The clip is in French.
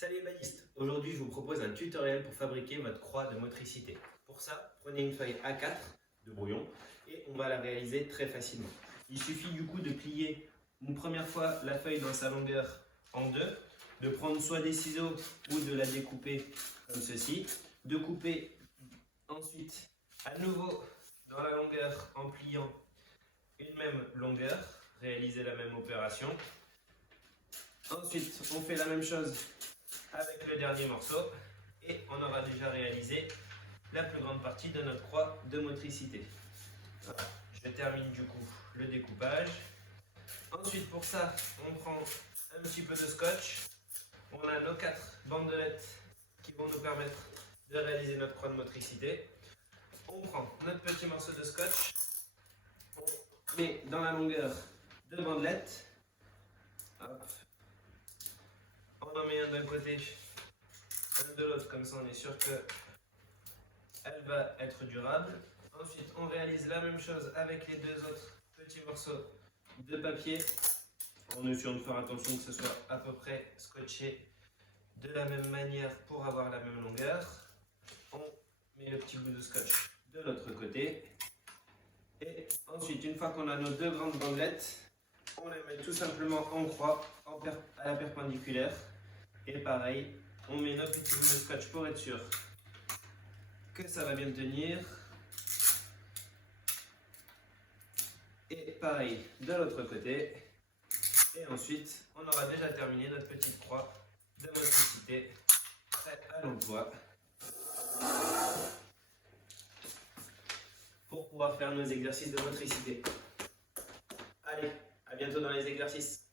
Salut les badistes! Aujourd'hui, je vous propose un tutoriel pour fabriquer votre croix de motricité. Pour ça, prenez une feuille A4 de brouillon et on va la réaliser très facilement. Il suffit du coup de plier une première fois la feuille dans sa longueur en deux, de prendre soit des ciseaux ou de la découper comme ceci, de couper ensuite à nouveau dans la longueur en pliant une même longueur, réaliser la même opération. Ensuite, on fait la même chose avec le dernier morceau et on aura déjà réalisé la plus grande partie de notre croix de motricité. Voilà. Je termine du coup le découpage. Ensuite, pour ça, on prend un petit peu de scotch. On a nos 4 bandelettes qui vont nous permettre de réaliser notre croix de motricité. On prend notre petit morceau de scotch, on met dans la longueur de bandelettes. Hop. On en met un d'un côté, un de l'autre, comme ça on est sûr qu'elle va être durable. Ensuite, on réalise la même chose avec les deux autres petits morceaux de papier. On est sûr de faire attention que ce soit à peu près scotché de la même manière pour avoir la même longueur. On met le petit bout de scotch de l'autre côté. Et ensuite, une fois qu'on a nos deux grandes bandelettes, on les met tout simplement en croix, à la perpendiculaire. Et pareil, on met notre petit bout de scotch pour être sûr que ça va bien tenir. Et pareil de l'autre côté. Et ensuite, on aura déjà terminé notre petite croix de motricité, prête à l'emploi pour pouvoir faire nos exercices de motricité. Allez, à bientôt dans les exercices.